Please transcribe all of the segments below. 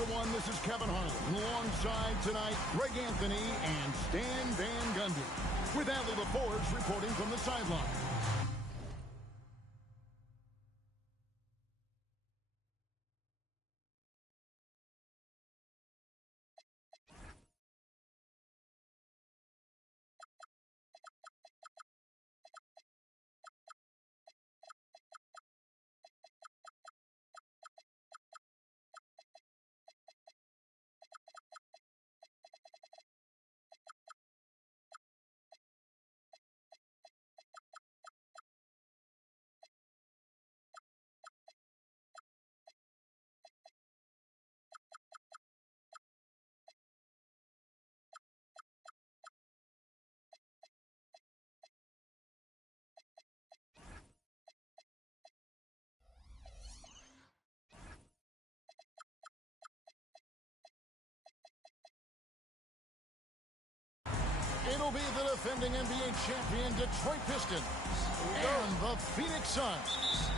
everyone. This is Kevin Harlan alongside tonight Greg Anthony and Stan Van Gundy with Allie LaForge reporting from the sideline. It'll be the defending NBA champion Detroit Pistons and the Phoenix Suns.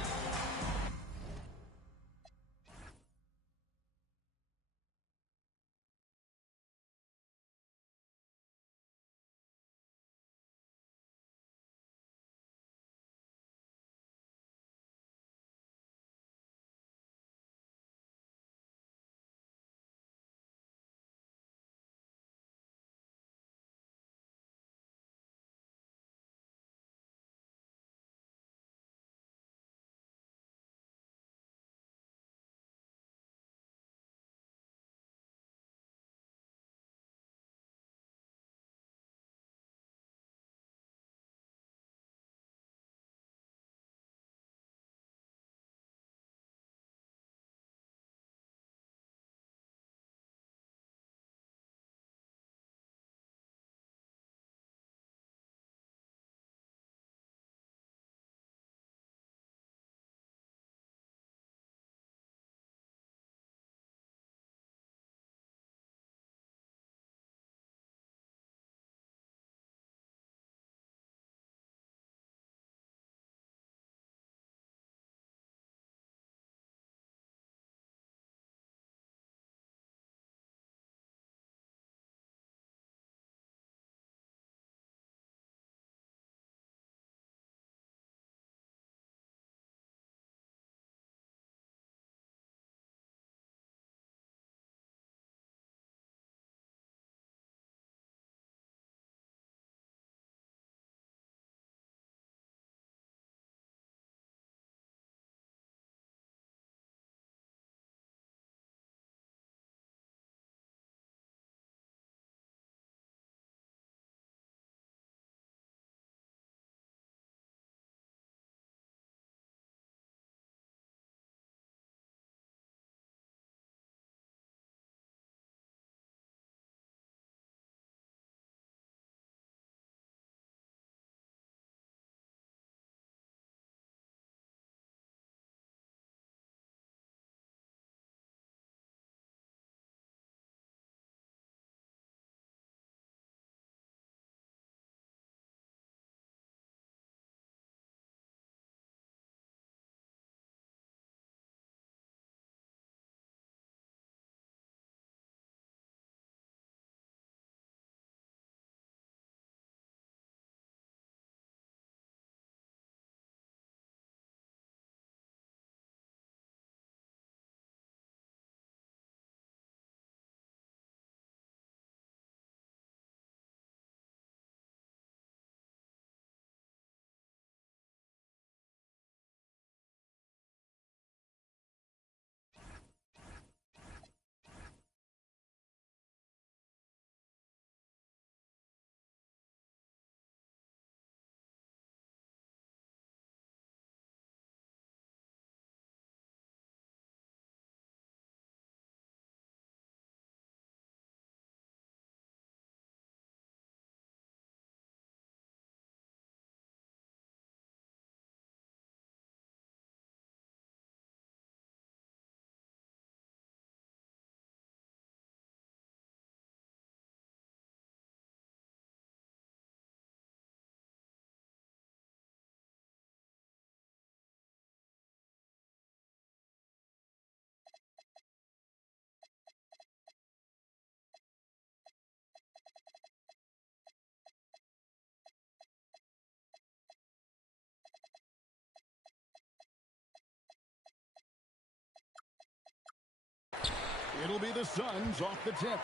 It'll be the Suns off the tip.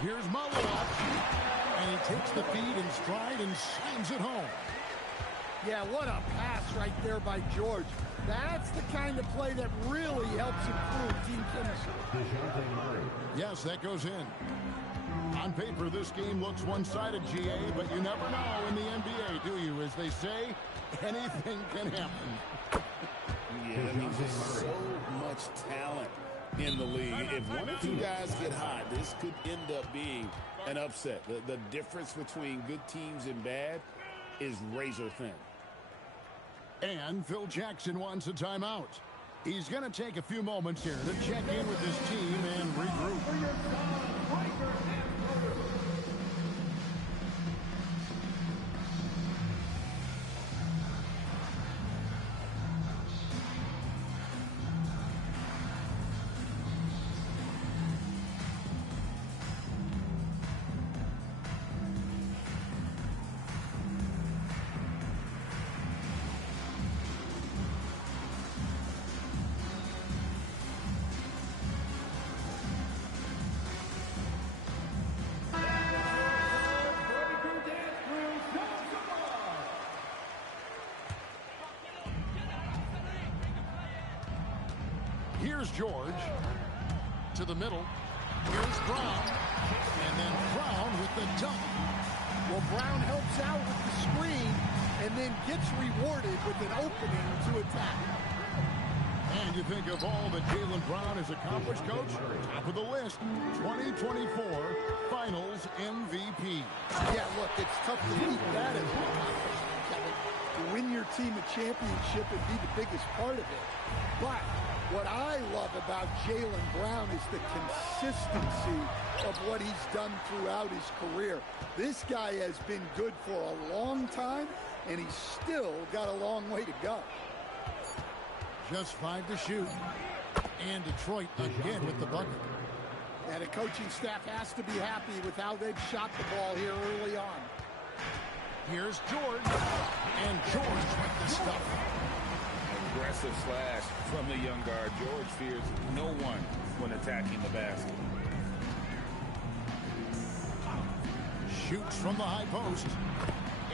Here's Malawat. And he takes the feed in stride and slams it home. Yeah, what a pass right there by George. That's the kind of play that really helps improve team chemistry. Yes, that goes in. On paper, this game looks one-sided, GA, but you never know in the NBA, do you? As they say, anything can happen. Yeah, I mean, there's so much talent in the league. If one or two guys get hot, this could end up being an upset. The difference between good teams and bad is razor thin. And Phil Jackson wants a timeout. He's going to take a few moments here to check in with his team and regroup. Here's George to the middle. Here's Brown. And then Brown with the dunk. Well, Brown helps out with the screen and then gets rewarded with an opening to attack. And you think of all that Jaylen Brown has accomplished, Coach? Top of the list, 2024 Finals MVP. Yeah, look, it's tough to beat that as an accomplishment, Kevin. To win your team a championship and be the biggest part of it. But what I love about Jaylen Brown is the consistency of what he's done throughout his career. This guy has been good for a long time, and he's still got a long way to go. Just 5 to shoot. And Detroit again with the bucket. And the coaching staff has to be happy with how they've shot the ball here early on. Here's George. And George with the stuff. Aggressive slash from the young guard. George fears no one when attacking the basket. Shoots from the high post.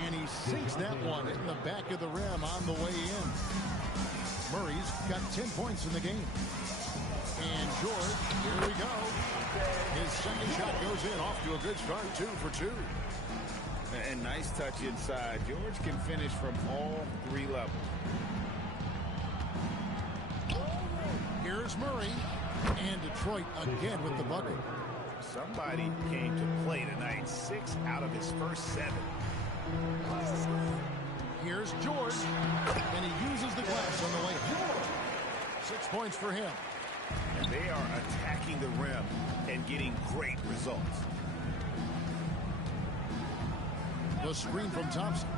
And he sinks that one in the back of the rim on the way in. Murray's got 10 points in the game. And George, here we go. His second shot goes in, off to a good start, 2 for 2. And nice touch inside. George can finish from all 3 levels. Here's Murray. And Detroit again with the bucket. Somebody came to play tonight. 6 out of his first 7. Here's George. And he uses the glass on the layup. 6 points for him. And they are attacking the rim and getting great results. The screen from Thompson.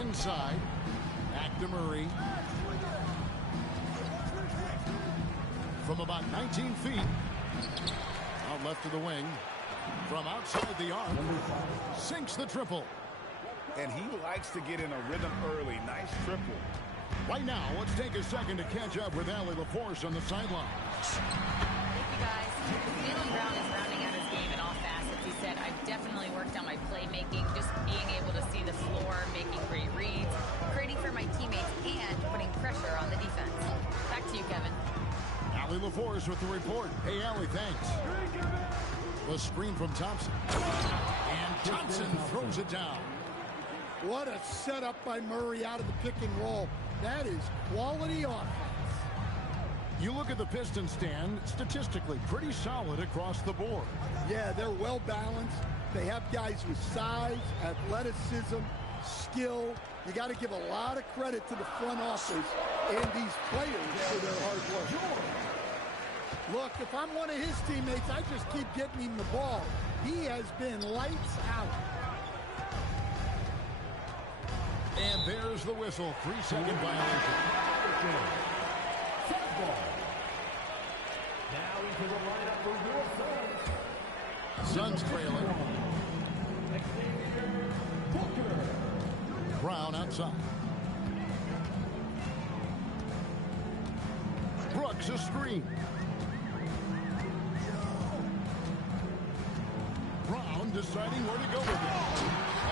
Inside. Back to Murray. From about 19 feet. Out left to the wing. From outside the arc. Sinks the triple. And he likes to get in a rhythm early. Nice triple. Right now, let's take a second to catch up with Allie LaForce on the sideline. Thank you, guys. Jaylen Brown is rounding out his game in all facets. He said, I've definitely worked on my playmaking, just being able to see the floor, making great reads, creating for my teammates, and putting pressure on the defense. Back to you, Kevin. Allie LaForce with the report. Hey, Allie, thanks. The screen from Thompson. And Thompson throws it down. What a setup by Murray out of the pick and roll. That is quality offense. You look at the Pistons stand, statistically pretty solid across the board. Yeah, they're well balanced. They have guys with size, athleticism, skill. You got to give a lot of credit to the front office and these players for their hard work. Look, if I'm one of his teammates, I just keep getting him the ball. He has been lights out. And there's the whistle. 3-second violation. Now into the lineup for your Suns. Suns trailing. Brown outside. Brooks a screen. and deciding where to go with it.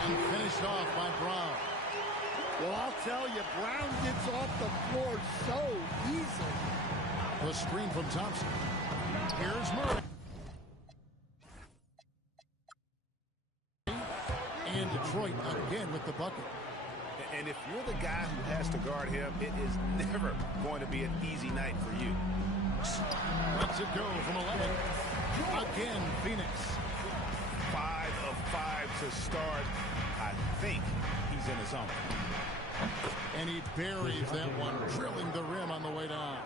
And finished off by Brown. Well, I'll tell you, Brown gets off the floor so easily. The screen from Thompson. Here's Murray. And Detroit again with the bucket. And if you're the guy who has to guard him, it is never going to be an easy night for you. Lets it go from 11. Again, Phoenix. 5 of 5 to start. I think he's in his zone. And he buries that one, drilling the rim on the way down.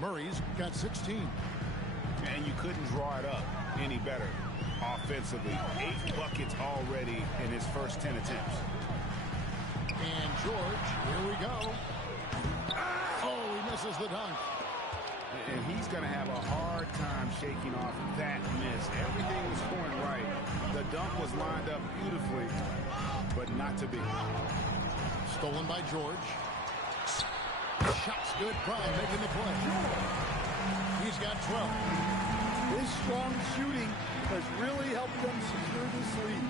Murray's got 16. And you couldn't draw it up any better offensively. 8 buckets already in his first 10 attempts. And George, here we go. Oh, he misses the dunk. And he's going to have a hard time shaking off that miss. Everything was going right. The dunk was lined up beautifully, but not to be. Stolen by George. Shot's good. Brown making the play. He's got 12. His strong shooting has really helped them secure this lead.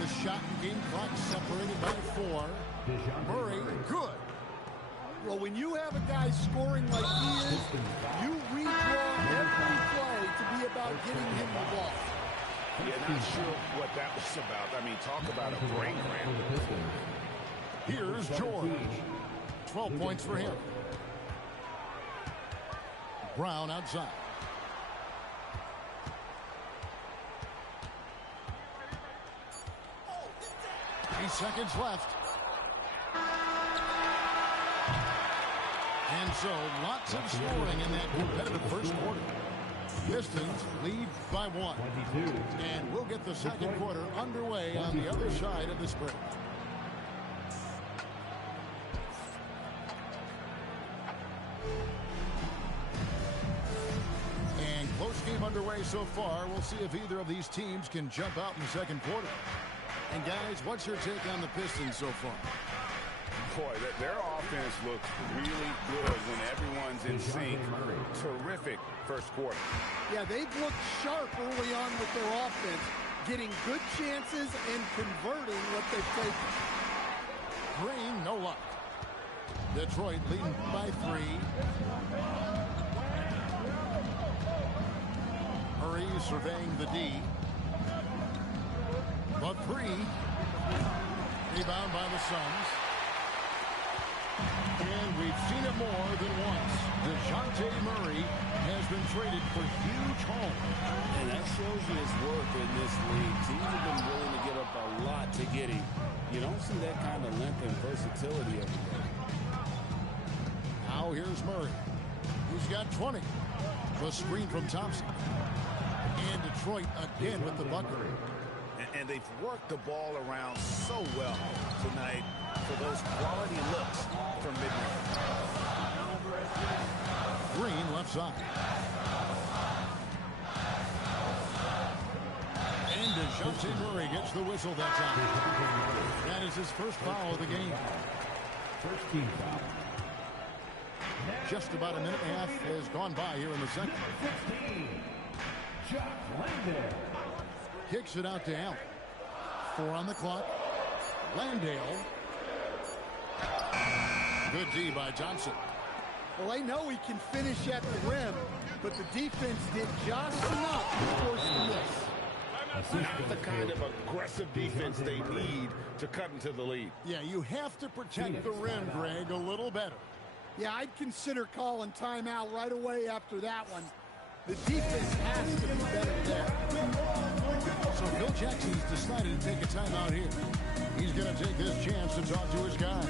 The shot and game clock separated by 4. Murray, good. Well, when you have a guy scoring like he is, you redraw every play to be about getting him the ball. Yeah, not sure what that was about. I mean, talk about a brain cramp. Here's George. 12 points for him. Brown outside. Eight seconds left. And so, lots of scoring in that competitive first quarter. Pistons lead by 1. And we'll get the second quarter underway on the other side of this break. And close game underway so far. We'll see if either of these teams can jump out in the second quarter. And guys, what's your take on the Pistons so far? Boy, their offense looks really good when everyone's in sync. Terrific first quarter. Yeah, they've looked sharp early on with their offense, getting good chances and converting what they've taken. Green, no luck. Detroit leading by 3. Murray surveying the D. But 3. Rebound by the Suns. And we've seen it more than once. DeJounte Murray has been traded for huge home. And that shows you his worth in this league. Teams have been willing to give up a lot to get him. You don't see that kind of length and versatility every day. Now here's Murray. He's got 20. The screen from Thompson. And Detroit again with the bucket. And they've worked the ball around so well tonight for those quality looks from mid-range. Green left side. And DeJounte Murray gets the whistle that time. That is his first foul of the game. First team foul. Just about a minute and a half has gone by here in the second. 16, Jock Landale. Kicks it out to Allen. 4 on the clock. Landale. Good D by Johnson. Well, they know he can finish at the rim, but the defense did just enough to force the miss. Not the kind of aggressive defense they need to cut into the lead. Yeah, you have to protect the rim, Greg, a little better. Yeah, I'd consider calling timeout right away after that one. The defense has to be better there. So Phil Jackson's decided to take a timeout here. He's going to take this chance to talk to his guys.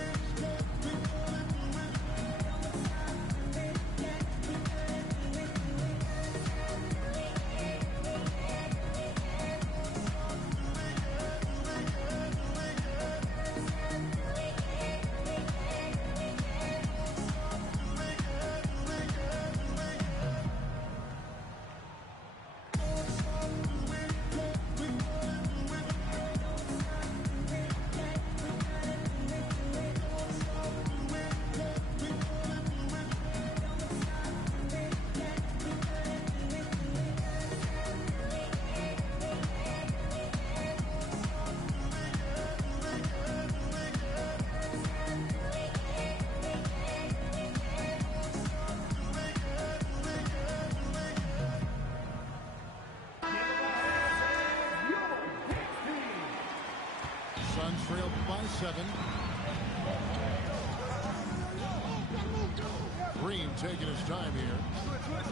taking his time here.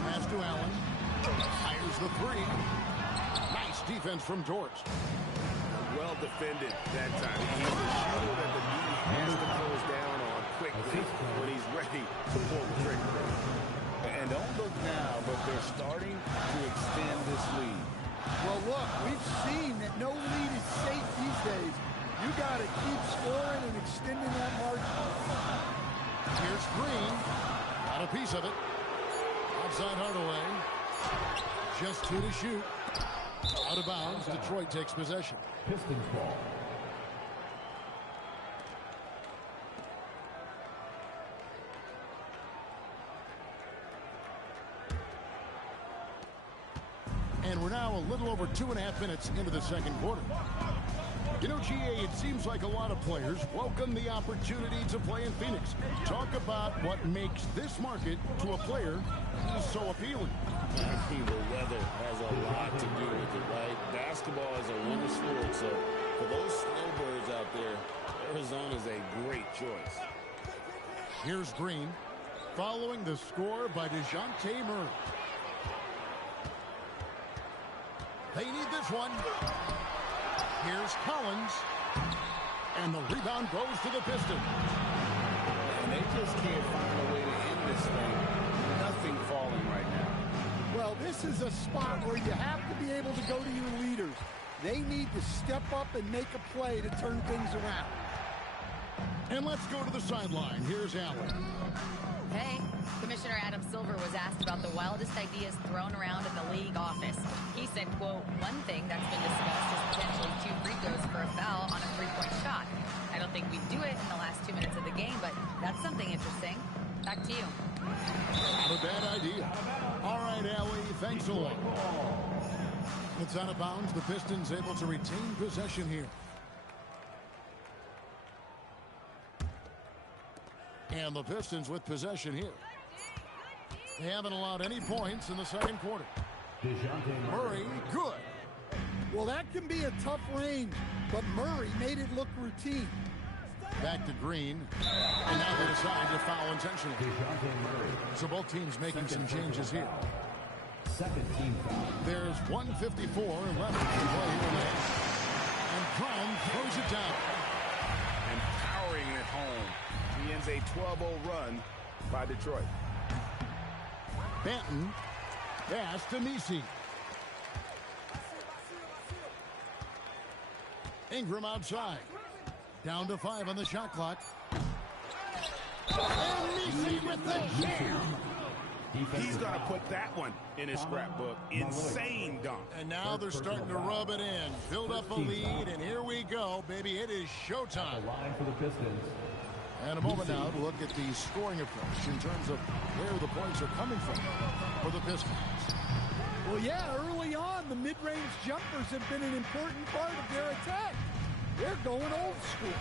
Pass to Allen. Fires the three. Nice defense from George. Well defended that time. He's a shooter that the D has to close down on quickly when he's ready to pull the trigger. And don't look now, but they're starting to extend this lead. Well, look, we've seen that no lead is safe these days. You got to keep scoring and extending that margin. Here's Green. Got a piece of it. Outside Hardaway. Just 2 to shoot. Out of bounds. Detroit takes possession. Pistons ball. And we're now a little over 2.5 minutes into the second quarter. You know, GA, it seems like a lot of players welcome the opportunity to play in Phoenix. Talk about what makes this market to a player so appealing. I think the weather has a lot to do with it, right? Basketball is a winter sport, so for those snowbirds out there, Arizona is a great choice. Here's Green, following the score by DeJounte Murray. They need this one. Here's Collins. And the rebound goes to the Pistons. And they just can't find a way to end this thing. Nothing falling right now. Well, this is a spot where you have to be able to go to your leaders. They need to step up and make a play to turn things around. And let's go to the sideline. Here's Allen. Hey, Commissioner Adam Silver was asked about the wildest ideas thrown around in the league office. He said, quote, one thing that's been discussed is potentially 2 free throws for a foul on a 3-point shot. I don't think we'd do it in the last 2 minutes of the game, but that's something interesting. Back to you. Not a bad idea. All right, Allie, thanks a lot. It's out of bounds. The Pistons able to retain possession here. And the Pistons with possession here. They haven't allowed any points in the second quarter. Murray, good. Well, that can be a tough range, but Murray made it look routine. Back to Green. And now they decide to foul intentionally. So both teams making some changes here. Second team foul. There's 1:54 left to play here. And Brown throws it down. And powering it home. He ends a 12-0 run by Detroit. Banton. Pass to Messi. Ingram outside. Down to 5 on the shot clock. And Messi with the jam. He's going to put that one in his scrapbook. Insane dunk. And now they're starting to rub it in. Build up a lead, and here we go, baby. It is showtime. Line for the Pistons. And a moment now to look at the scoring approach in terms of where the points are coming from for the Pistons. Well, yeah, early on, the mid-range jumpers have been an important part of their attack. They're going old school.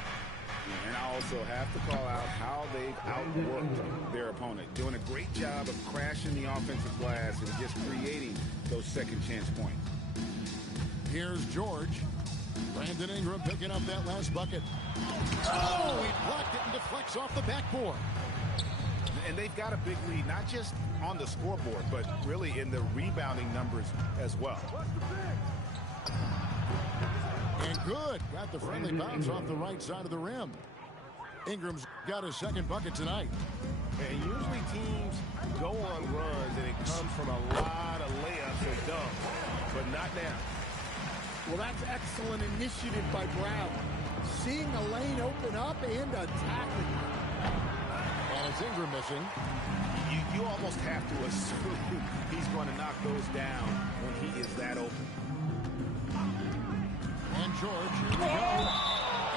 And I also have to call out how they've outworked their opponent. Doing a great job of crashing the offensive glass and just creating those second chance points. Here's George. Brandon Ingram picking up that last bucket. Oh, he blocked it and deflects off the backboard. And they've got a big lead, not just on the scoreboard, but really in the rebounding numbers as well. And good. Got the friendly bounce off the right side of the rim. Ingram's got his second bucket tonight. And usually teams go on runs and it comes from a lot of layups or dunks, but not now. Well, that's excellent initiative by Brown. Seeing a lane open up and attacking. And it's Ingram missing. You almost have to assume he's going to knock those down when he is that open. And George, here we go.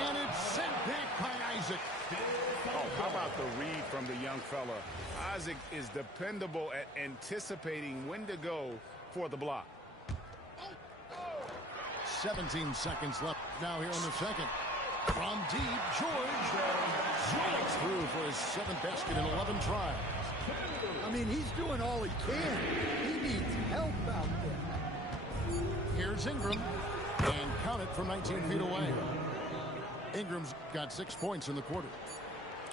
And it's sent back by Isaac. Oh, how about the read from the young fella? Isaac is dependable at anticipating when to go for the block. 17 seconds left now here in the second. From deep, George strikes through for his 7th basket in 11 tries. I mean, he's doing all he can. He needs help out there. Here's Ingram. And count it from 19 feet away. Ingram's got 6 points in the quarter.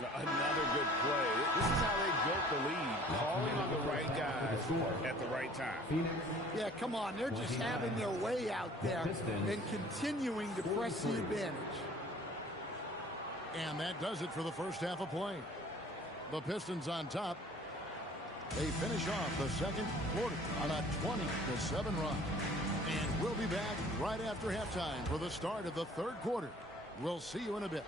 Another good play. This is how they built the lead, calling on the right guys at the right time. Yeah, come on. They're just having their way out there and continuing to press the advantage. And that does it for the first half of play. The Pistons on top. They finish off the second quarter on a 20-7 run. And we'll be back right after halftime for the start of the third quarter. We'll see you in a bit.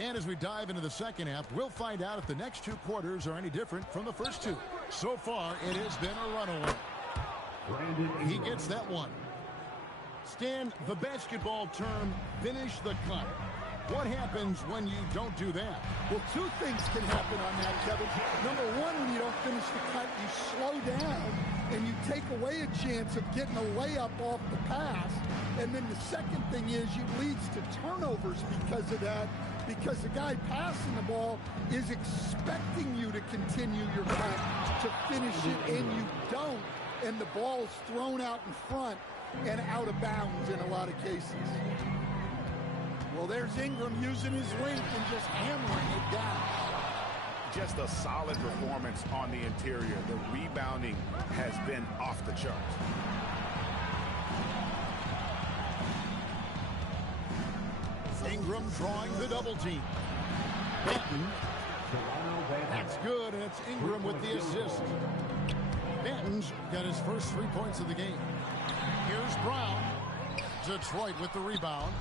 And as we dive into the second half, we'll find out if the next two quarters are any different from the first two. So far, it has been a runaway. He gets that one. Stan, the basketball term, finish the cut. What happens when you don't do that? Well, two things can happen on that, Kevin. Number one, when you don't finish the cut, you slow down and you take away a chance of getting a layup off the pass. And then the second thing is it leads to turnovers because of that, because the guy passing the ball is expecting you to continue your cut, to finish it, and you don't. And the ball is thrown out in front and out of bounds in a lot of cases. Well, there's Ingram using his length and just hammering it down. Just a solid performance on the interior. The rebounding has been off the charts. Ingram drawing the double team. Benton. That's good, and it's Ingram with the assist. Benton's got his first 3 points of the game. Here's Brown. Detroit with the rebound.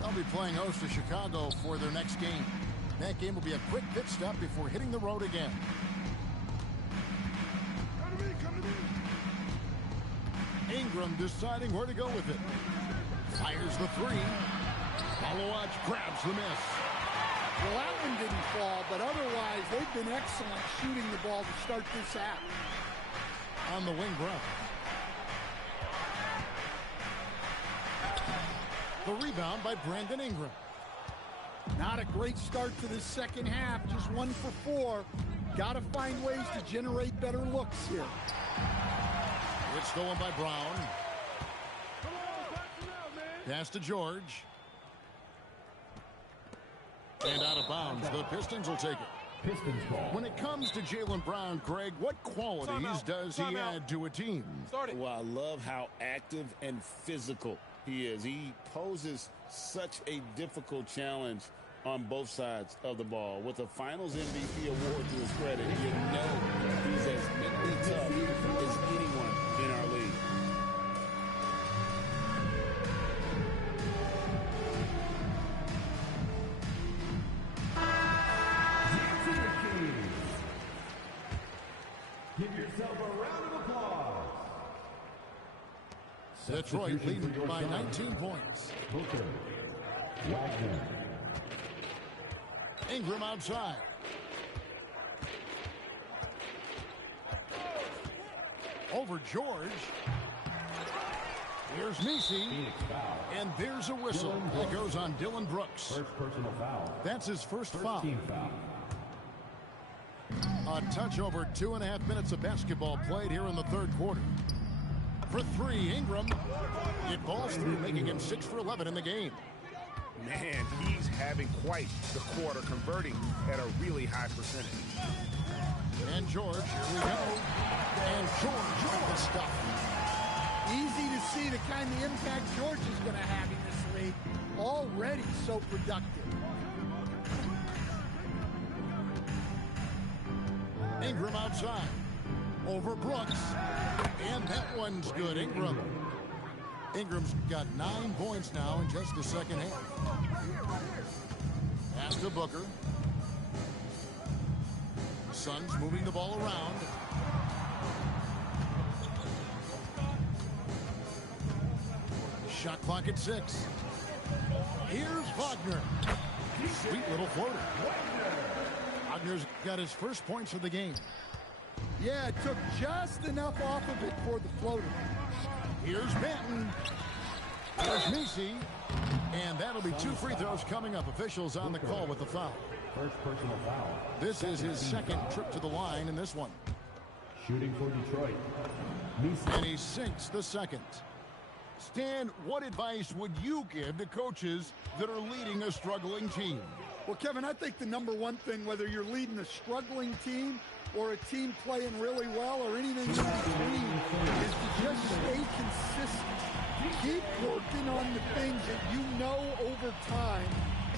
They'll be playing host to Chicago for their next game. That game will be a quick pit stop before hitting the road again. Ingram deciding where to go with it. Fires the three. Malawach grabs the miss. Well, that one didn't fall, but otherwise they've been excellent shooting the ball to start this out. On the wing, Brown. The rebound by Brandon Ingram. Not a great start to the second half. Just 1 for 4. Got to find ways to generate better looks here. It's stolen by Brown. Pass to George. And out of bounds. The Pistons will take it. Pistons ball. When it comes to Jaylen Brown, Greg, what qualities does he add to a team? Well, I love how active and physical he is. He poses such a difficult challenge on both sides of the ball. With a Finals MVP award to his credit, you know he's as mentally tough as anyone in our league. Give yourself a round of applause. Detroit leading by 19 points. Booker. Wagner. Ingram outside. Over George. Here's Messi. And there's a whistle that goes on Dylan Brooks. First personal foul. That's his first foul. Team foul. A touch over 2.5 minutes of basketball played here in the third quarter. For three, Ingram. It balls through, making him 6 for 11 in the game. Man, he's having quite the quarter, converting at a really high percentage. And George, here we go. And George with the stuff. Easy to see the kind of impact George is going to have in this league. Already so productive. Ingram outside. Over Brooks. And that one's good. Ingram's got 9 points now in just the second half. Pass to Booker. Suns moving the ball around. Shot clock at 6. Here's Wagner. Sweet little floater. Wagner's got his first points of the game. Yeah, it took just enough off of it for the floater. Here's Benton. There's Messi. And that'll be 2 free throws coming up. Officials on the call with the foul. First personal foul. This is his second trip to the line in this one. Shooting for Detroit. Messi. And he sinks the second. Stan, what advice would you give to coaches that are leading a struggling team? Well, Kevin, I think the number one thing, whether you're leading a struggling team or a team playing really well or anything in between, is to just stay consistent. Keep working on the things that you know over time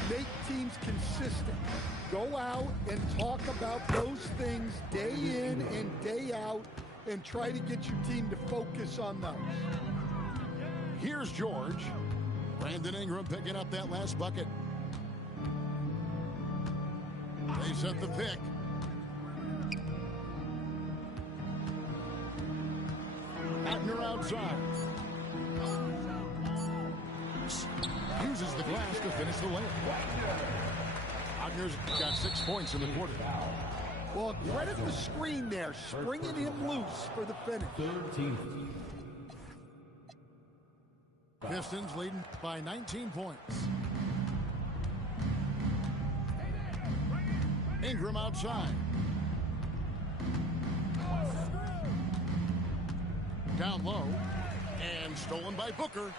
make teams consistent. Go out and talk about those things day in and day out and try to get your team to focus on those. Here's George. Brandon Ingram picking up that last bucket. They set the pick. Wagner outside. Uses the glass to finish the layup. Wagner's got 6 points in the quarter. Well, credit the screen there, springing him loose for the finish. 13. Pistons leading by 19 points. Ingram outside. Down low. And stolen by Booker.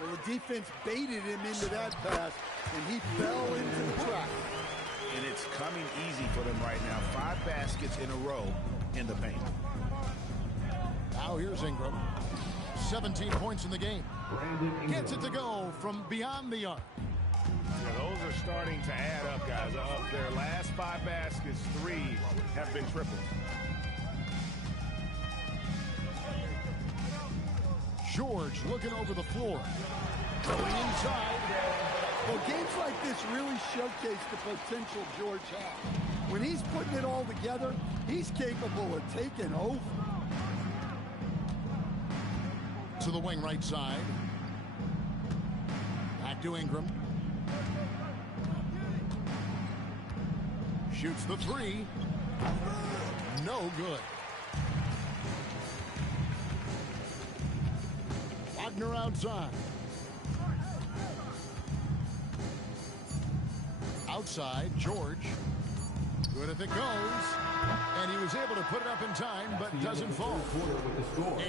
Well, the defense baited him into that pass, and he fell into the trap. And it's coming easy for them right now. 5 baskets in a row in the paint. Now here's Ingram. 17 points in the game. Gets it to go from beyond the arc. Yeah, those are starting to add up, guys. Of their last 5 baskets, 3 have been triples. George looking over the floor. Going inside. Well, games like this really showcase the potential George has. When he's putting it all together, he's capable of taking over. To the wing right side. Back to Ingram. Shoots the 3. No good. Wagner outside. Outside, George. Good if it goes. And he was able to put it up in time, but doesn't fall.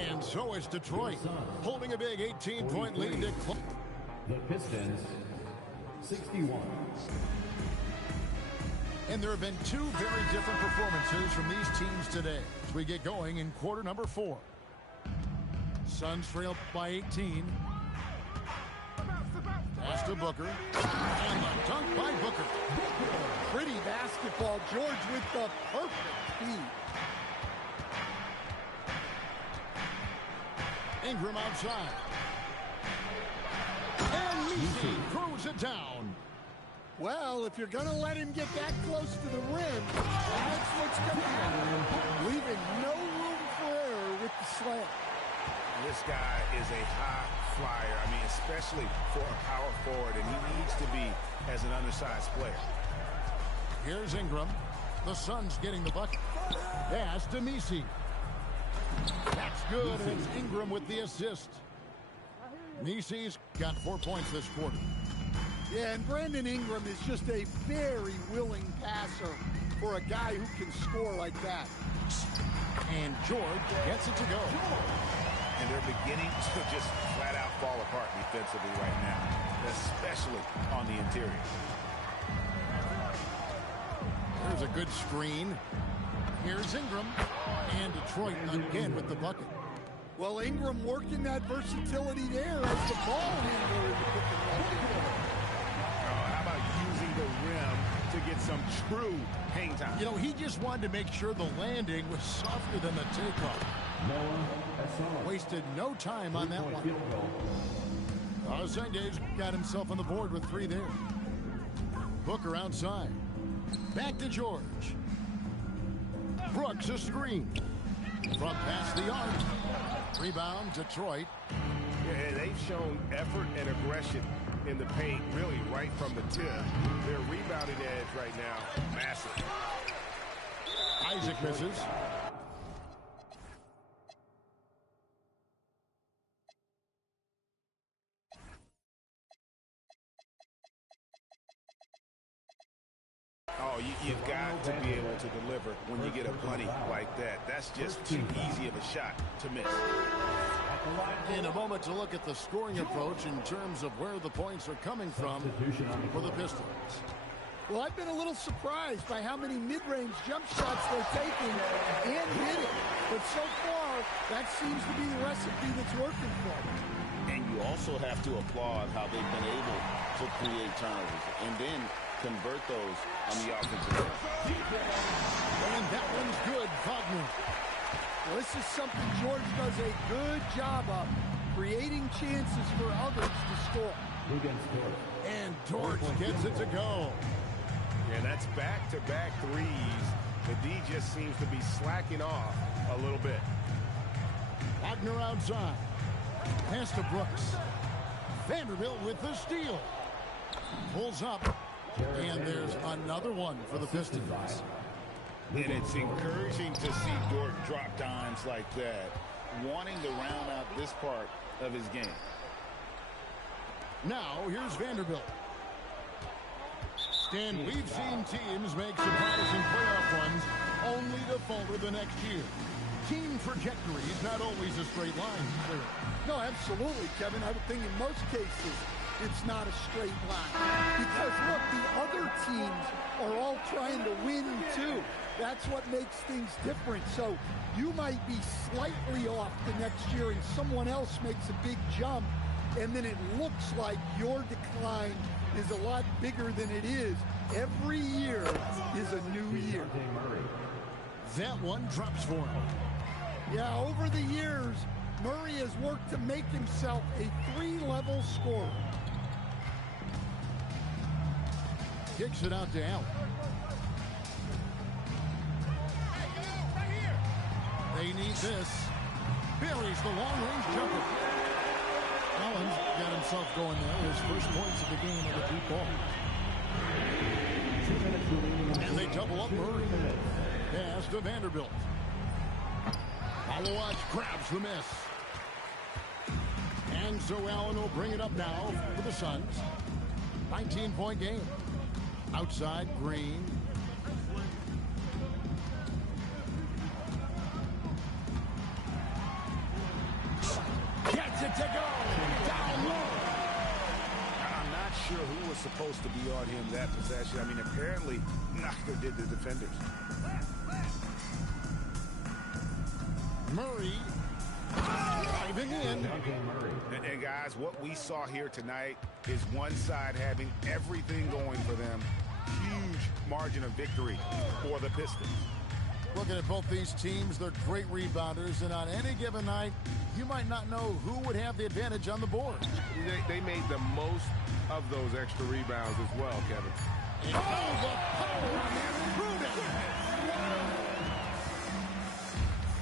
And so is Detroit, holding a big 18-point lead to close. The Pistons, 61. And there have been 2 very different performances from these teams today as we get going in quarter number 4. Suns trail by 18. Pass to Booker. And the dunk by Booker. Pretty basketball. George with the perfect feed. Ingram outside. And Messi throws it down. Well, if you're going to let him get that close to the rim, that's what's going to happen. Leaving no room for error with the slam. This guy is a high flyer. I mean, especially for a power forward, and he needs to be as an undersized player. Here's Ingram. The Suns getting the bucket. Pass to Messi. That's good, and it's Ingram with the assist. Messi's got 4 points this quarter. Yeah, and Brandon Ingram is just a very willing passer for a guy who can score like that. And George gets it to go. And they're beginning to just flat out fall apart defensively right now, especially on the interior. There's a good screen. Here's Ingram. And Detroit again with the bucket. Well, Ingram working that versatility there as the ball handler in the pick and roll game. How about using the rim to get some true hang time? You know, he just wanted to make sure the landing was softer than the takeoff. Wasted no time on that one. Arsende's got himself on the board with 3 there. Booker outside. Back to George. Brooks a screen. From past the arc. Rebound, Detroit. Yeah, they've shown effort and aggression in the paint, really right from the tip. Their rebounding edge right now, massive. Isaac misses. Oh, you've got to be able to deliver when you get a bunny like that. That's just too easy of a shot to miss. In a moment to look at the scoring approach in terms of where the points are coming from for the Pistons. Well, I've been a little surprised by how many mid-range jump shots they're taking and hitting. But so far, that seems to be the recipe that's working for them. And you also have to applaud how they've been able to create turnovers and then convert those on the offensive end. And that one's good, Wagner. Well, this is something George does a good job of, creating chances for others to score. And Torch gets it to go. And that's back-to-back threes. The D just seems to be slacking off a little bit. Wagner outside. Pass to Brooks. Vanderbilt with the steal. Pulls up. And there's another one for the Pistons. And it's encouraging to see Dort drop dimes like that, wanting to round out this part of his game. Now, here's Vanderbilt. Stan, we've seen teams make surprising playoff runs only to falter the next year. Team trajectory is not always a straight line, clearly. No, absolutely, Kevin. I would think in most cases it's not a straight line. Because, look, the other teams are all trying to win, too. That's what makes things different. So you might be slightly off the next year and someone else makes a big jump, and then it looks like your decline is a lot bigger than it is. Every year is a new year. That one drops for him. Yeah, over the years, Murray has worked to make himself a three-level scorer. Kicks it out to Allen. They need this. Buries the long-range jumper. Allen's got himself going there. His first points of the game on the deep ball. And they double up Murray. Pass to Vanderbilt. Alowatch grabs the miss. And so Allen will bring it up now for the Suns. 19-point game. Outside, Green. Gets it to go. Down low. I'm not sure who was supposed to be on him that possession. I mean, apparently, neither did the defenders. Murray driving in. And guys, what we saw here tonight is one side having everything going for them. Huge margin of victory for the Pistons. Looking at both these teams, they're great rebounders, and on any given night, you might not know who would have the advantage on the board. They made the most of those extra rebounds as well, Kevin. And the power on the intruder.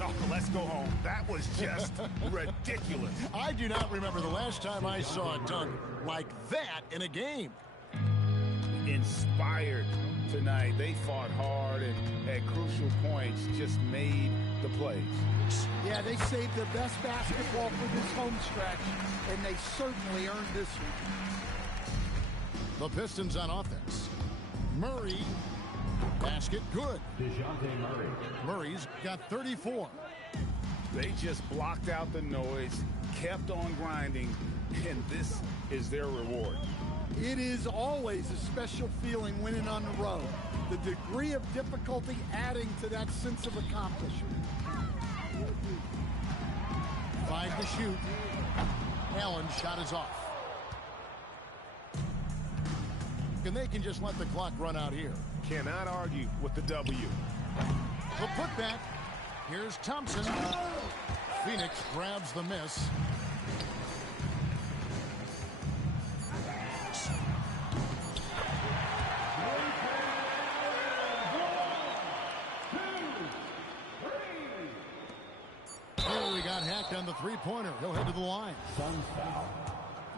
Oh, let's go home. That was just ridiculous. I do not remember the last time I saw a dunk like that in a game. Inspired tonight. They fought hard and at crucial points just made the plays. Yeah, they saved their best basketball for this home stretch, and they certainly earned this one. The Pistons on offense. Murray, basket good. Murray's got 34. They just blocked out the noise, kept on grinding, and this is their reward. It is always a special feeling winning on the road. The degree of difficulty adding to that sense of accomplishment. 5 to shoot. Allen's shot is off. And they can just let the clock run out here. Cannot argue with the W. The putback. Here's Thompson. Phoenix grabs the miss. Oh, he got hacked on the three-pointer. He'll head to the line.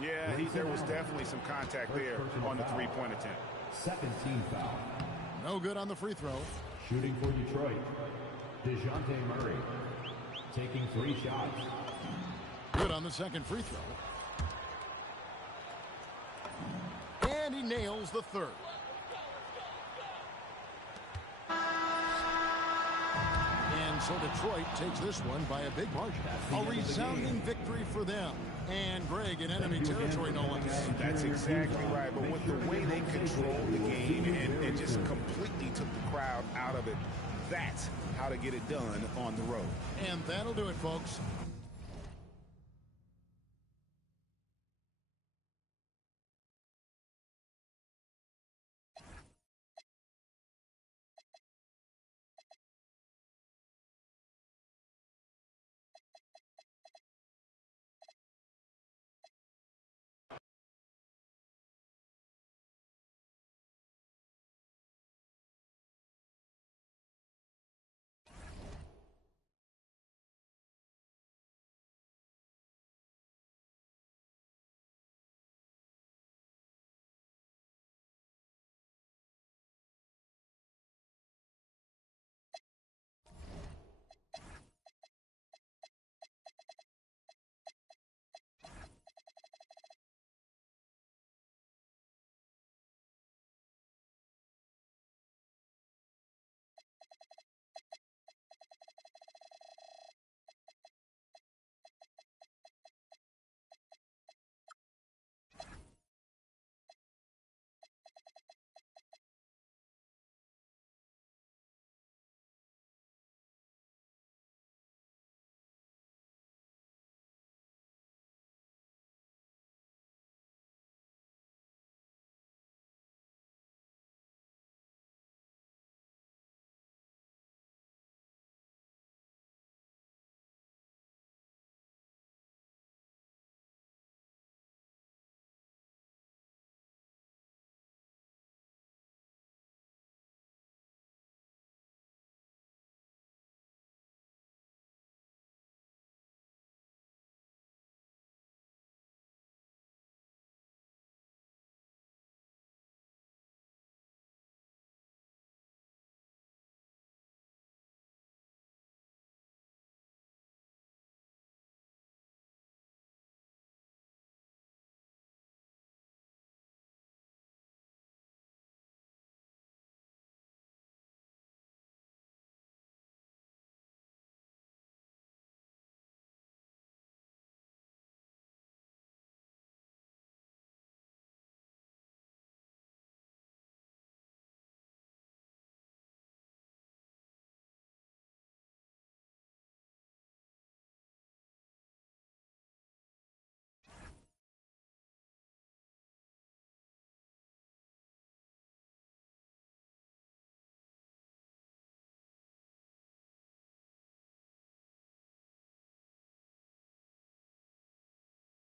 Yeah, there was definitely some contact there on the three-point attempt. Second team foul. No good on the free throw. Shooting for Detroit, DeJounte Murray. Taking 3 shots. Good on the second free throw. And he nails the third. And so Detroit takes this one by a big margin. A resounding victory for them. And Greg, in enemy territory, no less. That's exactly right. But with the way they controlled the game and just completely took the crowd out of it, that's how to get it done on the road. And that'll do it, folks.